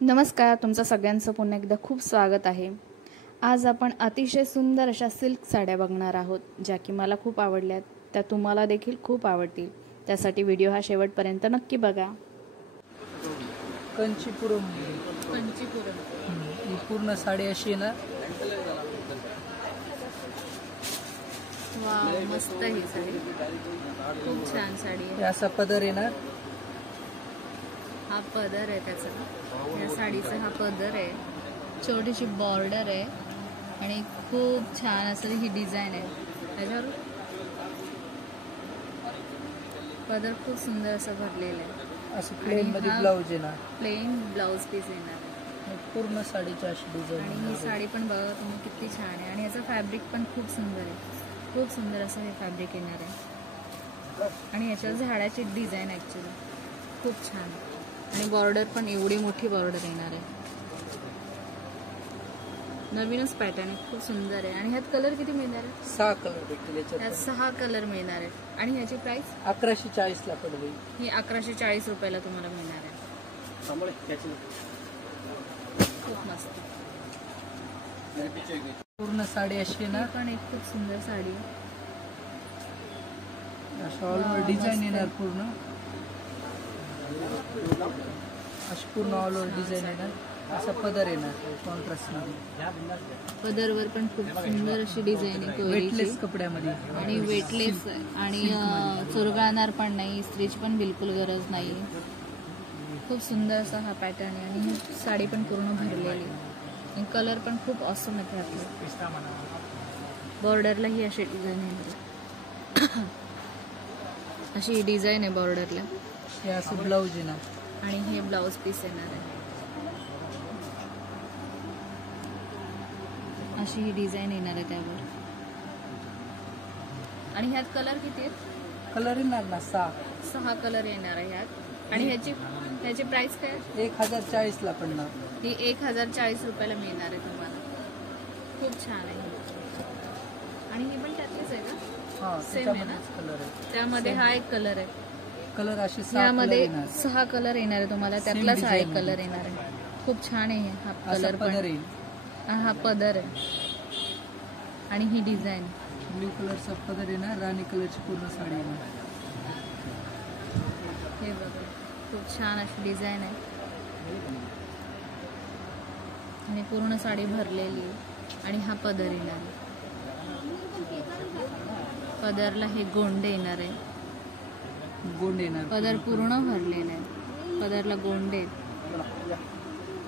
नमस्कार, तुमचं सगळ्यांचं पुन्हा एकदा खूप स्वागत आहे। आज आपण अतिशय सुंदर अशा सिल्क साड्या बघणार आहोत, ज्या की मला खूप आवडल्यात, त्या तुम्हाला देखील खूप आवडतील। त्यासाठी व्हिडिओ हा शेवटपर्यंत नक्की बघा। कंचीपुरम ही पूर्ण साडी अशी आहे ना। वाव, मस्त ही साडी, खूप छान साडी आहे। असा पदर येणार, हा पदर आहे त्याचा, या साडीचा हा पदर आहे, छोटीशी बॉर्डर आहे आणि खूप छान असं ही डिझाईन आहे। त्याच्यावर पदर खूप सुंदर असं भरलेलं आहे। असं प्लेन मध्ये ब्लाउज येणार, प्लेन ब्लाउज पीस येणार, पूर्ण साडीची अशी डिझाईन। आणि ही साडी पण बघा तुम्ही किती छान आहे, आणि याचं फॅब्रिक पण खूप सुंदर आहे, खूप सुंदर असं हे फॅब्रिक येणार आहे। आणि याच्यावर झाडाची डिझाईन ॲक्च्युली खूप छान, आणि बॉर्डर पण एवढी मोठी बॉर्डर येणार आहे। नवीनच पॅटर्न आहे, खूप सुंदर आहे। आणि ह्यात कलर किती मिळणार आहे? 6 कलर भेटतील याच्यात, ह्यात 6 कलर मिळणार आहेत। आणि ह्याची प्राइस 1140 ला पडेल। ही 1140 रुपयाला तुम्हाला मिळणार आहे। खूप मस्त पूर्ण साडी अशी आहे ना, पण एक खूप सुंदर साडी आहे। ऑल डिझाईन येणार, पूर्ण अशी पूर्ण ऑल ओव्हर डिझाईन येणार। असा पदर येणार कॉन्ट्रास्ट मध्ये, पदरवर पण खूप सुंदर अशी डिझाईन आहे, वेटलेस कपड्यामध्ये, आणि वेटलेस आणि चुरगाळणार पण नाही, स्त्रीच पण बिलकुल गरज नाही। खूप सुंदर असा हा पॅटर्न आहे, आणि ही साडी पण पूर्ण भरलेली आहे, कलर पण खूप ऑसम आहे त्यातले। बॉर्डरला ही अशी डिझाईन आहे, अशी डिझाईन आहे बॉर्डरला। हे असं ब्लाउज येणार, आणि हे ब्लाउज पीस येणार आहे, अशी ही डिझाईन येणार आहे त्यावर। आणि ह्यात कलर किती आहेत? कलर येणार ना 6 कलर येणार आहे ह्यात। आणि ह्याची प्राइस काय? 1040 ला पडणार। ही 1040 रुपयाला मिळणार आहे तुम्हाला। खूप छान आहे, आणि ही पण त्यातलीच आहे का? सेम आहे ना? कलर आहे त्यामध्ये हा एक कलर आहे, कलर असे यामध्ये 6 कलर येणार आहे तुम्हाला, त्यातलाच हा एक कलर येणार आहे। खूप छान आहे हा कलर पण, हा पदर आहे, आणि ही डिझाईन ब्लू कलरचा पदर येणार, राणी कलरची पूर्ण साडी येणार। हे बघा, खूप छान अशी डिझाईन आहे, आणि पूर्ण साडी भरलेली आहे। आणि हा पदर येणार आहे, पदरला हे गोंडे येणार आहे, गोंड येणार, पदर पूर्ण भरलेला आहे, पदरला गोंडे,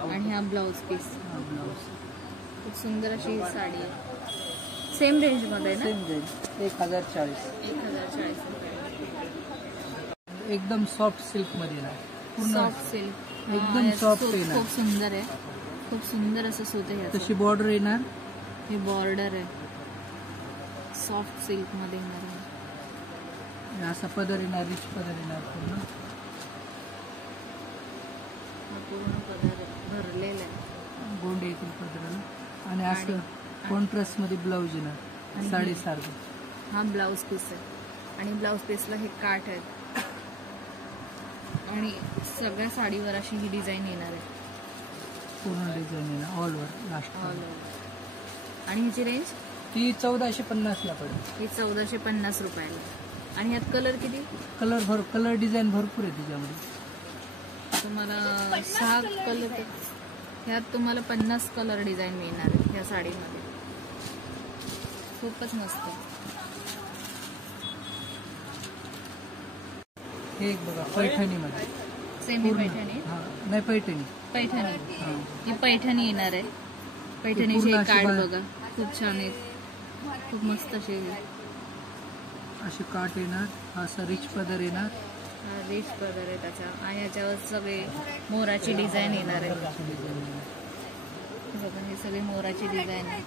आणि हा ब्लाउज पीस। खूप सुंदर अशी ही साडी आहे, सेम रेंज मध्ये ना? सेम रेंज 1040 एकदम सॉफ्ट सिल्क मध्ये ना, सॉफ्ट सिल्क, एकदम सॉफ्ट येणार, खूप सुंदर आहे, खूप सुंदर असं सूत आहे। तशी बॉर्डर येणार, ही बॉर्डर आहे, सॉफ्ट सिल्क मध्ये येणार आहे। असा पदर येणार, रिच पदर येणार, पूर्ण पदर भरलेला आहे, गोंडे येतील पदराला, आणि असं कॉन्ट्रास्ट मध्ये ब्लाउज येणार साडीसारखं। हा ब्लाउज पीस आहे, आणि ब्लाउज पीसला हे काठ आहेत, आणि सगळ्या साडीवर अशी ही डिझाईन येणार आहे, पूर्ण डिझाईन येणार all over last all over. आणि ह्याची रेंज ती 1450 ला पडेल, ही 1450 रुपयाला। आणि ह्यात कलर किती? कलर डिझाईन भरपूर आहे त्याच्यामध्ये, तुम्हाला 6 कलर, ह्यात तुम्हाला 50 कलर डिझाईन मिळणार आहे ह्या साडीमध्ये। खूपच मस्त। हे एक बघा पैठणी मध्ये, सेमी पैठणी, नाही पैठणी, ही पैठणी येणार आहे, पैठणीचे काठ बघा, खूप छान आहेत, खूप मस्त असे काठ येणार, असा रिच पदर येणार, रिच पदर आहे त्याच्या, आणि याच्यावर सगळे मोराची डिझाईन येणार आहे, हे सगळे मोराची डिझाईन आहे,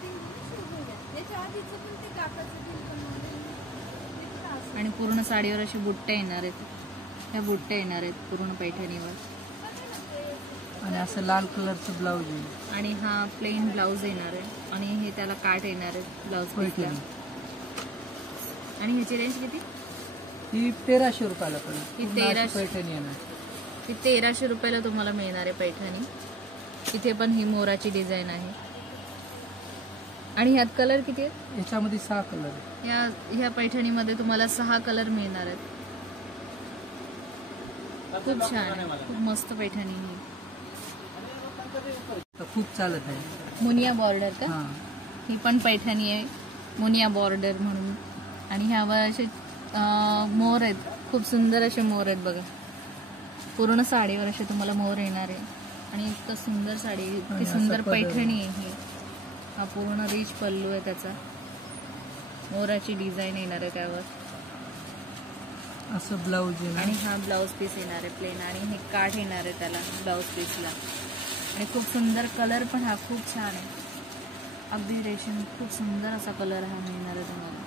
आणि पूर्ण साडीवर असे बुट्टे येणार आहेत, ह्या बुट्टे येणार आहेत पूर्ण पैठणीवर, आणि असं लाल कलरचं ब्लाउज येईल, आणि हा प्लेन ब्लाउज येणार आहे, आणि हे त्याला काठ येणार आहे ब्लाउज पीसला। आणि ह्याची रेंज किती? ही 1300 रुपयाला पडेल, ही 1300 पैठणी येणार, ही 1300 रुपयाला तुम्हाला मिळणार आहे पैठणी। इथे पण ही मोराची डिझाईन आहे. आणि ह्यात कलर किती आहेत? याच्यामध्ये 6 कलर आहे. ह्या पैठणीमध्ये तुम्हाला 6 कलर मिळणार आहेत. खूप छान आहे, खूप मस्त पैठणी ही. खूप चालत आहे. मुनिया बॉर्डर का? हा, ही पण पैठणी आहे, मुनिया बॉर्डर म्हणून. आणि ह्यावर असे मोर आहेत, खूप सुंदर असे मोर आहेत बघा. पूर्ण साडीवर असे तुम्हाला मोर येणार आहे. आणि इतकं सुंदर साडी, इतकी सुंदर पैठणी आहे ही. हा पूर्ण रिच पल्लू आहे त्याचा, मोराची डिझाईन येणार आहे त्यावर. असं ब्लाऊज आहे. आणि हा ब्लाऊज पीस येणार आहे प्लेन. आणि हे काठ येणार आहे त्याला ब्लाऊज पीसला. आणि खूप सुंदर कलर पण हा खूप छान आहे, अगदी रेशम. खूप सुंदर असा कलर हा मिळणार आहे तुम्हाला.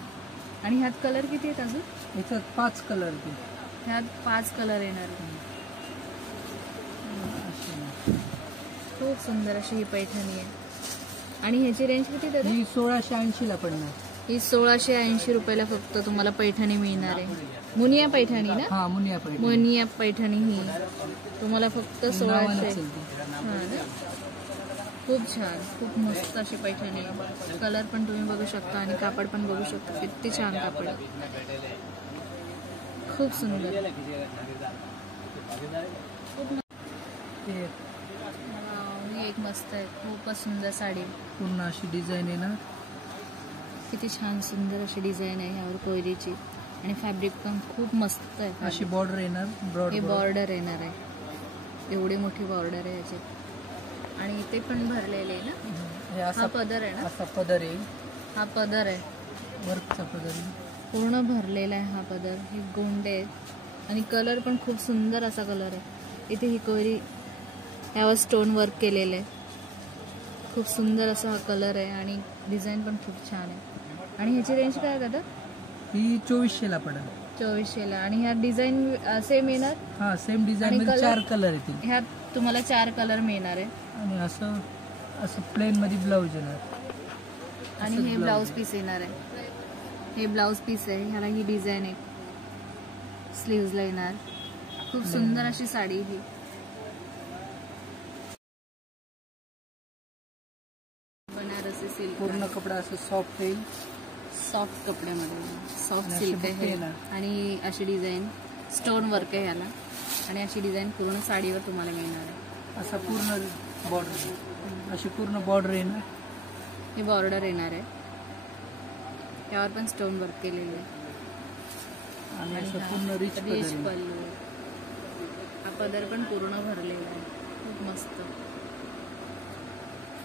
आणि ह्यात कलर किती आहेत अजून? याच्यात 5 कलर. ह्यात 5 कलर येणार आहे. खूप सुंदर अशी ही पैठणी आहे. आणि ह्याची रेंज किती दादा? ही 1680 ला पडणार. ही 1680 रुपयाला फक्त तुम्हाला पैठणी मिळणार आहे. मुनिया पैठणी ना? हा, मुनिया पैठणी. मुनिया पैठणी ही तुम्हाला फक्त 1600. हां ना, खूप छान, खूप मस्त अशी पैठणी आहे. कलर पण तुम्ही बघू शकता आणि कापड पण बघू शकता, किती छान कापड आहे, खूप सुंदर. ही एक मस्त आहे, खूपच सुंदर साडी. पूर्ण अशी डिझाईन आहे ना, किती छान सुंदर अशी डिझाईन आहे ह्यावर कोयरीची. आणि फॅब्रिक पण खूप मस्त आहे. अशी बॉर्डर येणार. हे बॉर्डर येणार आहे, एवढी मोठी बॉर्डर आहे याच्यात. आणि ते पण भरलेले आहे ना. हा पदर आहे ना, असा पदर आहे. हा पदर आहे, वर्कचा पदर आहे. पूर्ण भरलेला आहे हा पदर. हे गोंडे आहेत आणि कलर पण खूप सुंदर असा कलर आहे. इथे ही कोयरी, यावर स्टोन वर्क केलेलं आहे. खूप सुंदर असा हा कलर आहे आणि डिझाईन पण खूप छान आहे. आणि ह्याची रेंज काय आहे दादा? ही 2400 ला पडेल. 2400 ला. आणि ह्या डिझाईन सेम येणार? हा, सेम डिझाईन मध्ये 4 कलर येतील. ह्यात तुम्हाला 4 कलर मिळणार आहे. आणि असं असं प्लेन मध्ये ब्लाऊज येणार. आणि हे ब्लाऊज पीस येणार आहे. हे ब्लाऊज पीस आहे, ह्याला ही डिझाईन आहे, स्लीव्हजला येणार. खूप सुंदर अशी साडी ही. बनारसी सिल्क, पूर्ण कपडा असं सॉफ्ट येईल. सॉफ्ट कपड्यामध्ये, सॉफ्ट सिल्क आहे. आणि अशी डिझाईन स्टोन वर्क आहे ह्याला. आणि अशी डिझाईन पूर्ण साडीवर तुम्हाला मिळणार आहे. असा पूर्ण बॉर्डर, अशी पूर्ण बॉर्डर येणार. ही बॉर्डर येणार आहे, त्यावर पण स्टोन वर्क केलेले आहे. आणि असं पूर्ण रिच पल्लू. हा पदर पण पूर्ण भरलेला आहे, खूप मस्त.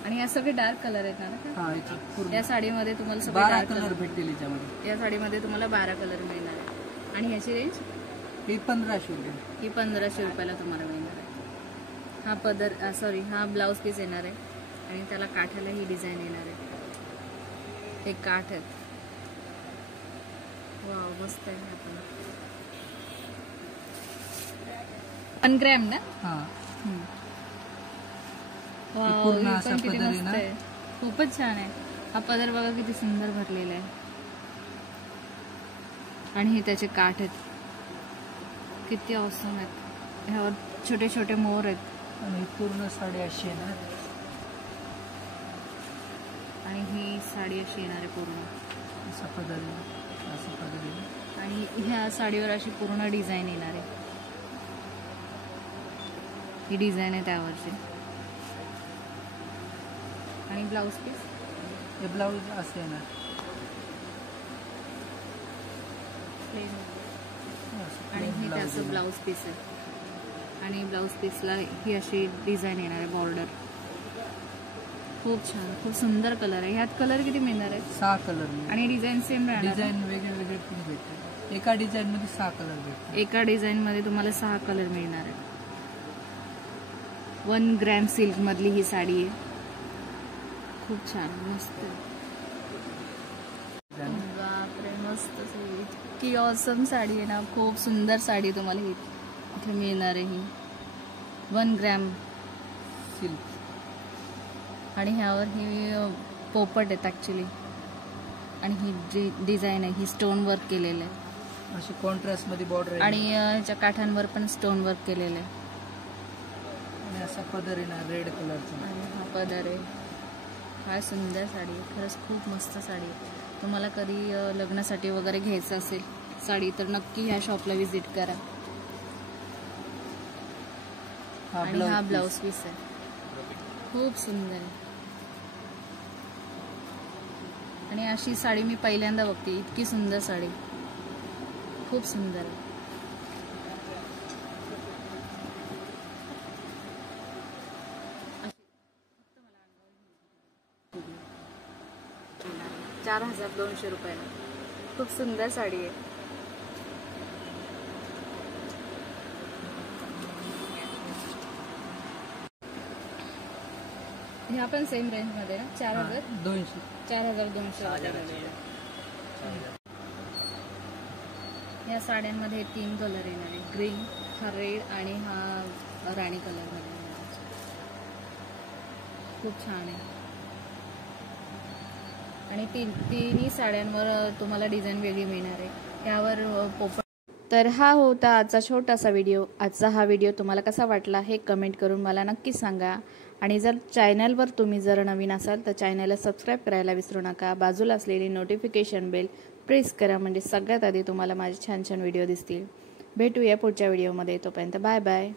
आणि या सगळे डार्क कलर आहेत ना. या साडीमध्ये तुम्हाला सगळे 12 कलर भेटतील याच्यामध्ये. या साडीमध्ये तुम्हाला 12 कलर मिळणार आहे. आणि ह्याची रेंज ही 1500 रुपये. ही 1500 रुपयाला तुम्हाला मिळणार आहे. हा पदर, सॉरी, हा ब्लाऊज पीस येणार आहे. आणि त्याला काठाला ही डिझाईन येणार आहे. हे काठ आहेत. वाव, मस्त आहे. आपण 1 ग्रॅम ना. हा, वाव, पूर्ण हे असा पण किती पदर आहे मस्त ना. आहे, खूपच छान आहे. हा पदर बघा किती सुंदर भरलेला आहे. आणि हे त्याचे काठ आहेत, किती ऑसम आहेत. ह्यावर छोटे छोटे मोर आहेत. आणि पूर्ण 850 येणार. आणि ही साडी अशी येणार आहे पूर्ण. असा पदर आहे, असा पदर आहे. आणि ह्या साडीवर अशी पूर्ण डिझाईन येणार आहे. ही डिझाईन आहे त्यावरची. आणि ब्लाऊज पीस, हे ब्लाऊज असं येणार. प्लेन. आणि हे त्याचं ब्लाऊज पीस आहे. आणि ब्लाऊज पीसला ही अशी डिझाईन येणार आहे, बॉर्डर. खूप छान, खूप सुंदर कलर आहे. ह्यात कलर किती मिळणार आहेत? 6 कलर. आणि डिझाईन सेम राहणार? डिझाईन वेगळे वेगळे पण भेटतात. एका डिझाईन मध्ये 6 कलर भेटतात. एका डिझाईन मध्ये तुम्हाला 6 कलर मिळणार आहे. 1 ग्रॅम सिल्क मधली ही साडी आहे. खूप छान, मस्त. बापरे, मस्त. इतकी ऑसम साडी आहे ना, खूप सुंदर साडी तुम्हाला ही इथे मिळणार आहे. ही 1 ग्रॅम सिल्क. आणि ह्यावर ही पोपट आहेत ॲक्च्युली. आणि ही डिझाईन आहे, ही स्टोन वर्क केलेलं आहे. अशी कॉन्ट्रास्ट मध्ये बॉर्डर आहे. आणि ह्याच्या काठांवर पण स्टोन वर्क केलेलं आहे. आणि आणि असा पदर आहे ना रेड कलरचा. आणि हा पदर आहे. काय सुंदर साडी आहे, खरंच खूप मस्त साडी आहे. तुम्हाला कधी लग्नासाठी वगैरे घ्यायचं असेल साडी तर नक्की ह्या शॉपला व्हिजिट करा. आणि हा ब्लाऊज पीस आहे, खूप सुंदर आहे. आणि अशी साडी मी पहिल्यांदा बघते, इतकी सुंदर साडी, खूप सुंदर आहे. ₹4,200 खूप सुंदर साडी आहे. ह्या पण सेम रेंज मध्ये ना 4,200. या साड्यांमध्ये 3 कलर येणार आहे, ग्रीन, हा रेड आणि हा राणी कलर मध्ये. खूप छान आहे. आणि तिन्ही साड्यांवर तुम्हाला डिझाईन वेगळी मिळणार आहे. त्यावर पोपट. तर हा होता आजचा छोटासा व्हिडिओ. आजचा हा व्हिडिओ तुम्हाला कसा वाटला हे कमेंट करून मला नक्की सांगा. आणि जर चॅनलवर तुम्ही जर नवीन असाल तर चॅनलला सबस्क्राईब करायला विसरू नका. बाजूला असलेली नोटिफिकेशन बेल प्रेस करा, म्हणजे सगळ्यात आधी तुम्हाला माझे छान छान व्हिडिओ दिसतील. भेटूया पुढच्या व्हिडिओमध्ये. तोपर्यंत बाय बाय.